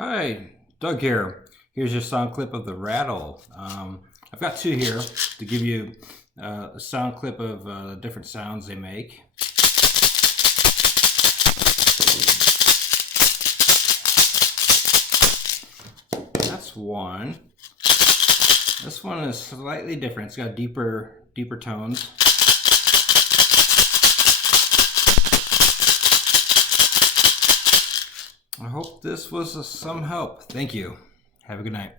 Hi, Doug here. Here's your sound clip of the Rattle. I've got two here to give you a sound clip of the different sounds they make. That's one. This one is slightly different. It's got deeper tones. I hope this was some help. Thank you. Have a good night.